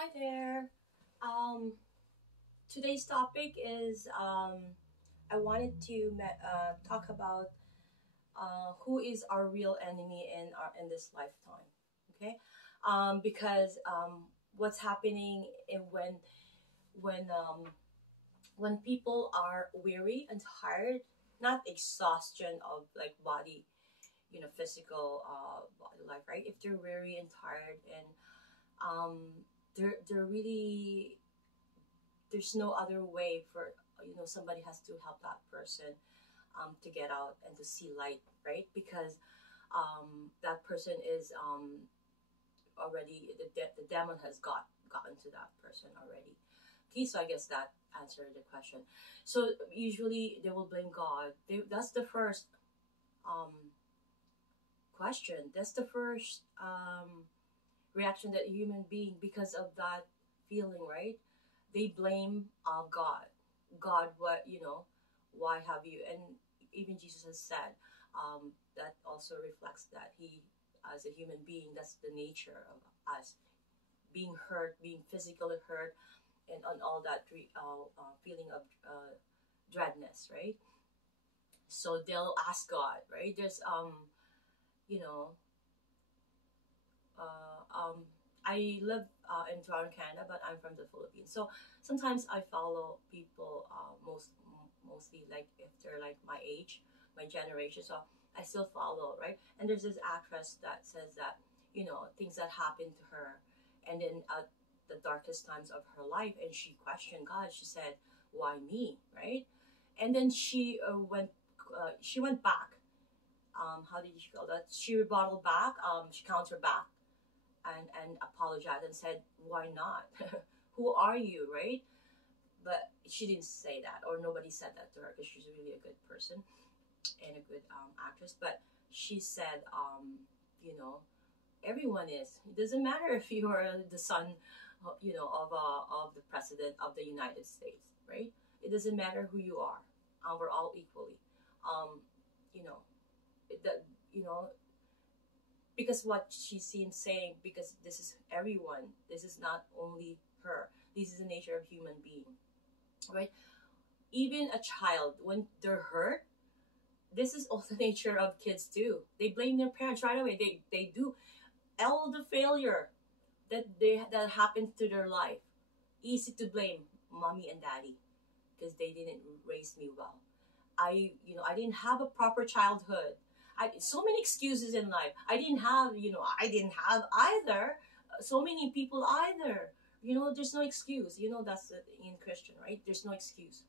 Hi there. Um, Today's topic is I wanted to talk about who is our real enemy in this lifetime. Okay, because what's happening when when people are weary and tired, not exhaustion of like body, physical body life, right? If they're weary and tired and um, they're really there's no other way for somebody has to help that person to get out and to see light, right? Because that person is already the demon has gotten to that person already. Okay, so I guess that answered the question. So usually they will blame God. That's the first um, question. That's the first reaction that a human being, because of that feeling, right? They blame God. God, what, why have you? And even Jesus has said that also reflects that he, as a human being, that's the nature of us, being hurt, being physically hurt, and on all that feeling of dreadness, right? So they'll ask God, right? There's, you know, I live in Toronto, Canada, but I'm from the Philippines. So sometimes I follow people, mostly like if they're like my age, my generation. So I still follow, right? And there's this actress that says that, things that happened to her, and then at the darkest times of her life, and she questioned God. She said, "Why me?" Right? And then she went back. How did she call that? She rebutted back. She countered back and apologized and said, "Why not? Who are you?" Right? But she didn't say that, or nobody said that to her, because she's really a good person and a good actress. But she said, you know, everyone is. It doesn't matter if you are the son, of the president of the United States, right? It doesn't matter who you are. We're all equally. Um, you know, that you know because what she seems saying, because this is everyone, this is not only her, this is the nature of human being, right? Even a child, when they're hurt, this is also the nature of kids too. They blame their parents right away. They do all the failure that happened to their life. Easy to blame mommy and daddy because they didn't raise me well. I didn't have a proper childhood. So many excuses in life. I didn't have either. So many people either. There's no excuse. That's in Christian, right? There's no excuse.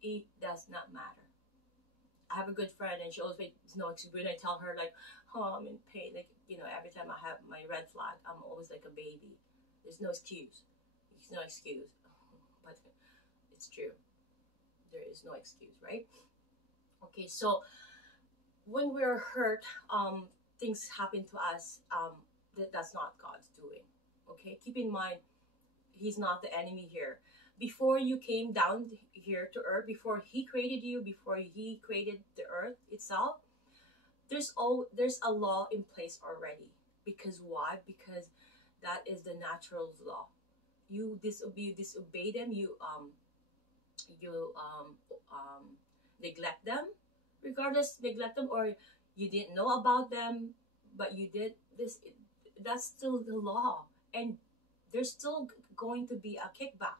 It does not matter. I have a good friend, and she always makes no excuse. When I tell her, like, "Oh, I'm in pain," like, every time I have my red flag, I'm always like a baby. There's no excuse. There's no excuse. But it's true. There is no excuse, right? Okay, so when we're hurt, things happen to us. That's not God's doing. Okay, keep in mind, He's not the enemy here. Before you came down here to earth, before He created you, before He created the earth itself, there's a law in place already. Because why? Because that is the natural law. You disobey them. You neglect them, regardless, neglect them, or you didn't know about them, but you did this. That's still the law, and there's still going to be a kickback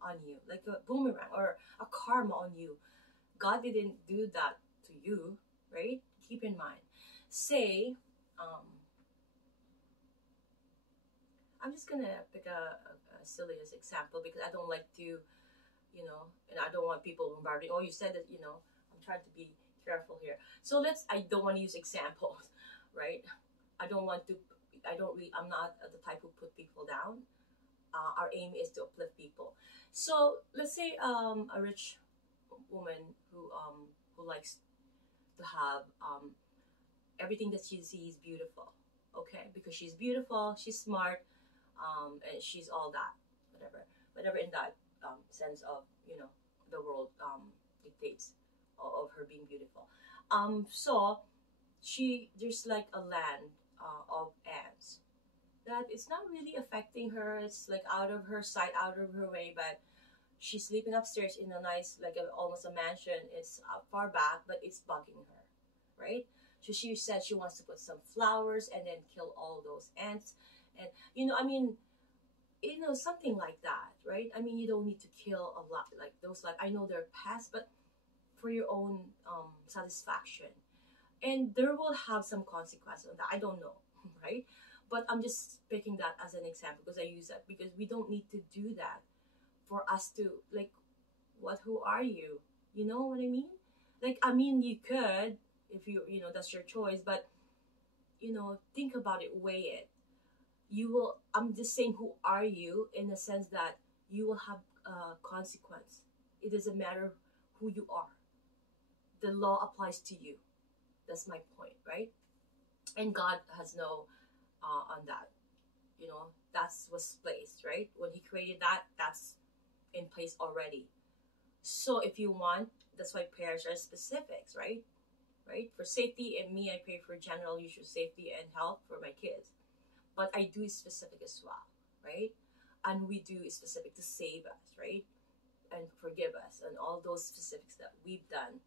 on you, like a boomerang or a karma on you. God didn't do that to you, right? Keep in mind. Say, um, I'm just gonna pick a silliest example, because I don't like to, and I don't want people bombarding. Oh, you said that, I'm trying to be careful here. So I don't want to use examples, right? I don't want to, I'm not the type who put people down. Our aim is to uplift people. So let's say a rich woman who likes to have everything that she sees beautiful, okay? Because she's beautiful, she's smart, and she's all that, whatever in that sense of the world dictates of her being beautiful. So there's like a land of ants, that it's not really affecting her. It's like out of her sight, out of her way, but she's sleeping upstairs in a nice, like almost a mansion. It's far back, but it's bugging her, right? So she said she wants to put some flowers and then kill all those ants. And, I mean, something like that, right? I mean, you don't need to kill a lot like those. Like, I know they're pests, but for your own satisfaction. And there will have some consequences on that. I don't know, right? But I'm just picking that as an example because I use that because we don't need to do that for us to, like, who are you? You know what I mean? Like, I mean, you could if that's your choice, but think about it, weigh it. You will. I'm just saying, who are you in the sense that you will have a consequence. It doesn't matter who you are. The law applies to you. That's my point, right? And God has no on that. That's was placed, right? When He created that, that's in place already. So if you want, that's why prayers are specifics, right? Right? For safety, and me, I pray for general usual safety and health for my kids. But I do specific as well, right? And we do specific to save us, right? And forgive us, and all those specifics that we've done,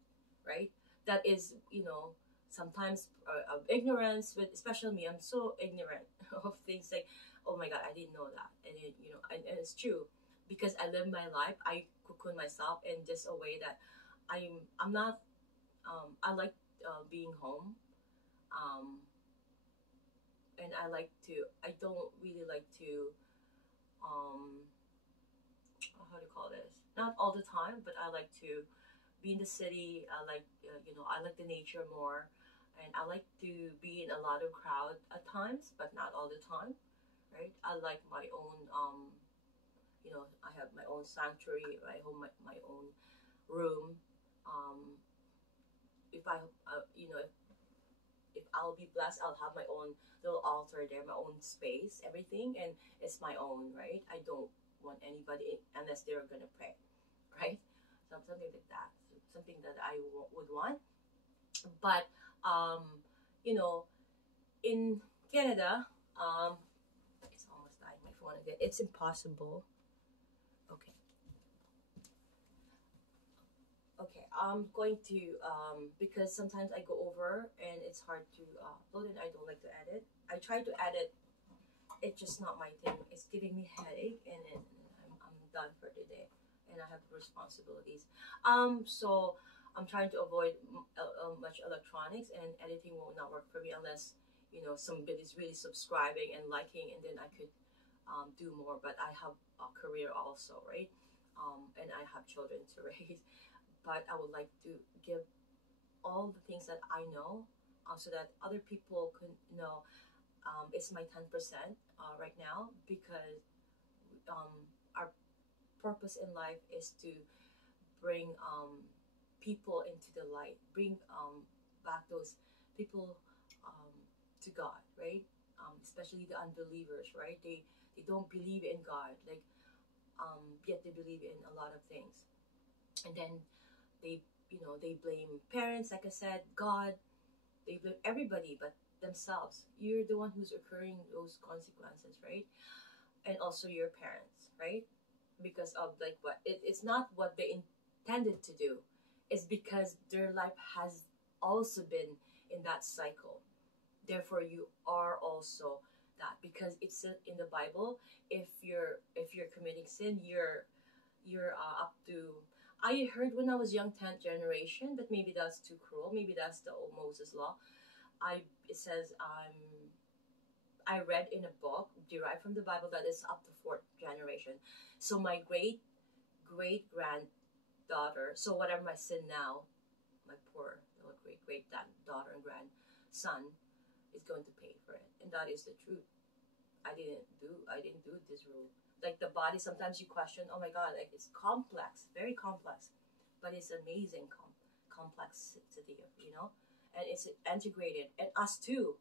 right? That is, sometimes of ignorance, but especially me, I'm so ignorant of things like, oh my God, I didn't know that. And and it's true because I live my life, I cocoon myself in just a way that I'm not, I like being home. Um, and I don't really like to, um, how do you call this? Not all the time, but I like to be in the city. I like, I like the nature more. And I like to be in a lot of crowd at times, but not all the time, right? I like my own, I have my own sanctuary, my home, my own room. Um, if I, if I'll be blessed, I'll have my own little altar there, my own space, everything, and it's my own, right? I don't want anybody unless they're gonna pray, right? Something like that, something that I would want. But you know, in Canada, it's almost dying my phone again. It's impossible. Okay, okay. I'm going to because sometimes I go over and it's hard to upload and I don't like to edit. I try to edit. It's just not my thing. It's giving me headache and then I'm done for the day and I have responsibilities. So I'm trying to avoid much electronics and editing will not work for me unless somebody's really subscribing and liking and then I could do more. But I have a career also, right? And I have children to raise. But I would like to give all the things that I know so that other people can know. It's my 10% right now because um, our purpose in life is to bring people into the light, bring back those people um, to God, right? Especially the unbelievers, right? They don't believe in God, like yet they believe in a lot of things, and then they they blame parents, like I said, God. They blame everybody but themselves. You're the one who's incurring those consequences, right? And also your parents, right? Because of like it's not what they intended to do. It's because their life has also been in that cycle. Therefore, you are also that because it's in the Bible. If you're committing sin, you're up to. I heard when I was young, 10th generation, but maybe that's too cruel. Maybe that's the old Moses law. It says I read in a book derived from the Bible that is up to fourth generation. So my great granddaughter. So whatever my sin now, my poor little great daughter and grandson is going to pay for it, and that is the truth. I didn't do this rule. Like the body, sometimes you question, oh my God, like it's complex, very complex, but it's amazing complexity of and it's integrated, and us too.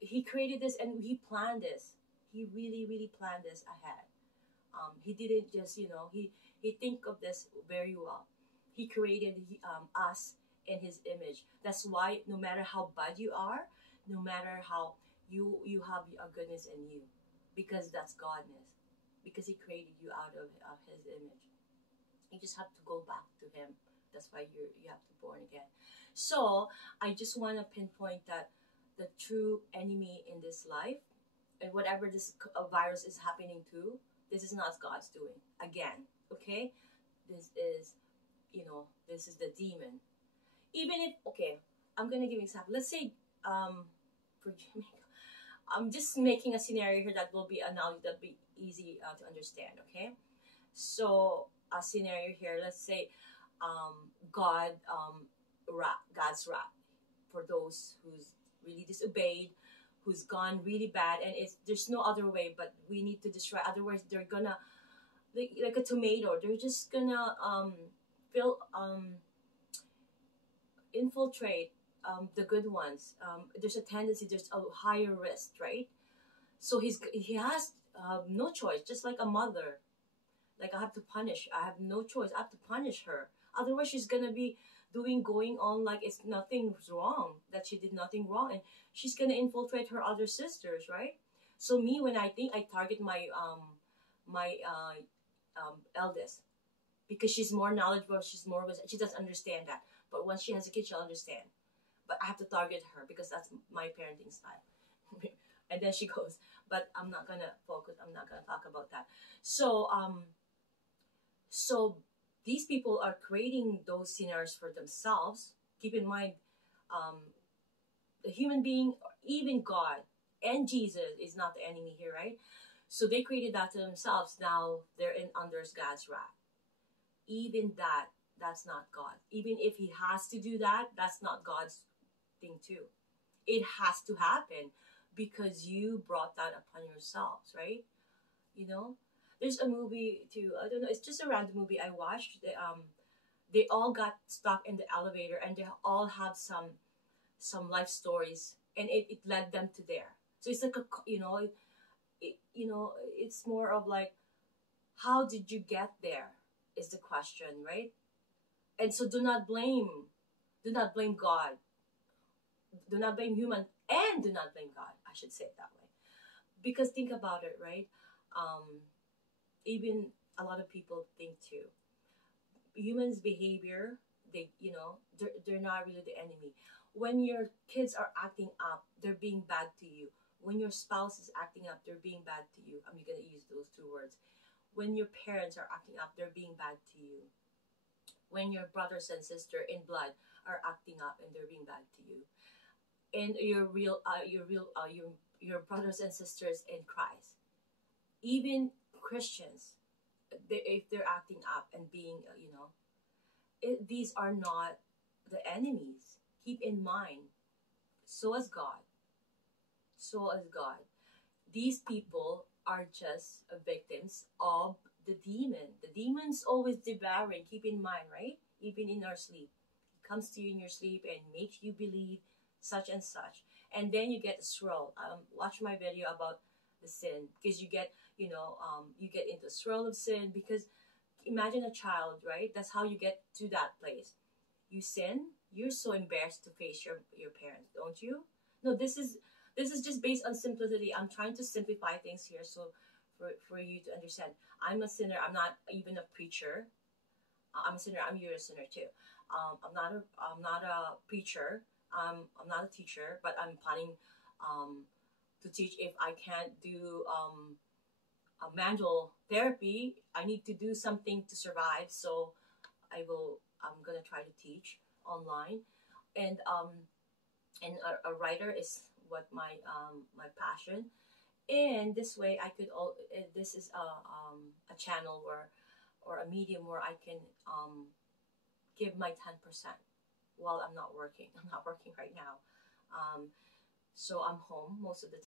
He created this and he planned this. He really, really planned this ahead. He didn't just he think of this very well. He created us in his image. That's why no matter how bad you are, no matter how You have a goodness in you, because that's Godness, because He created you out of His image. You just have to go back to Him. That's why you have to be born again. So I just want to pinpoint that the true enemy in this life, and whatever this virus is happening to, this is not God's doing. Again, okay, this is, this is the demon. Even if, okay, I'm gonna give an example. Let's say, for Jamaica, I'm just making a scenario here that will be analogy that will be easy to understand. Okay, so a scenario here. Let's say, God, God's wrath for those who's really disobeyed, who's gone really bad, and there's no other way but we need to destroy. Otherwise, they're gonna, like a tomato. They're just gonna fill infiltrate the good ones. There's a tendency. There's a higher risk, right? So he has no choice. Just like a mother, like I have to punish. I have no choice. I have to punish her. Otherwise, she's gonna be going on like it's nothing's wrong. That she did nothing wrong, and she's gonna infiltrate her other sisters, right? So me, when I think, I target my eldest, because she's more knowledgeable. She doesn't understand that. But once she has a kid, she'll understand. But I have to target her because that's my parenting style. And then she goes, but I'm not gonna focus. I'm not gonna talk about that. So these people are creating those scenarios for themselves. Keep in mind, the human being, even God and Jesus is not the enemy here, right? So they created that to themselves. Now they're under God's wrath. Even that's not God. Even if He has to do that, that's not God's thing too. It has to happen because you brought that upon yourselves, right? There's a movie too. I don't know. It's just a random movie I watched. They all got stuck in the elevator, and they all have some life stories, and it led them to there. So it's like it's more of like, how did you get there? Is the question, right? And so do not blame God. Do not blame human, and do not blame God. I should say it that way. Because think about it, right? Even a lot of people think too. Humans' behavior, they're not really the enemy. When your kids are acting up, they're being bad to you. When your spouse is acting up, they're being bad to you. I'm gonna use those two words. When your parents are acting up, they're being bad to you. When your brothers and sister in blood are acting up and they're being bad to you, and your brothers and sisters in Christ, even Christians, if they're acting up and being, these are not the enemies. Keep in mind, so is God. So is God. These people are just victims of the demon. The demon's always devouring. Keep in mind, right? Even in our sleep, it comes to you in your sleep and makes you believe such and such, and then you get a swirl. Watch my video about the sin, because you get you get into a swirl of sin. Because imagine a child, right? That's how you get to that place. You sin. You're so embarrassed to face your parents, don't you? No, this is just based on simplicity. I'm trying to simplify things here, so for you to understand. I'm a sinner. I'm not even a preacher. I'm a sinner. You're a sinner too. I'm not a preacher. I'm not a teacher, but I'm planning to teach. If I can't do a manual therapy, I need to do something to survive. So I'm gonna try to teach online, and a writer is what my passion. And this way, this is a channel or a medium where I can give my 10% while I'm not working. I'm not working right now. So I'm home most of the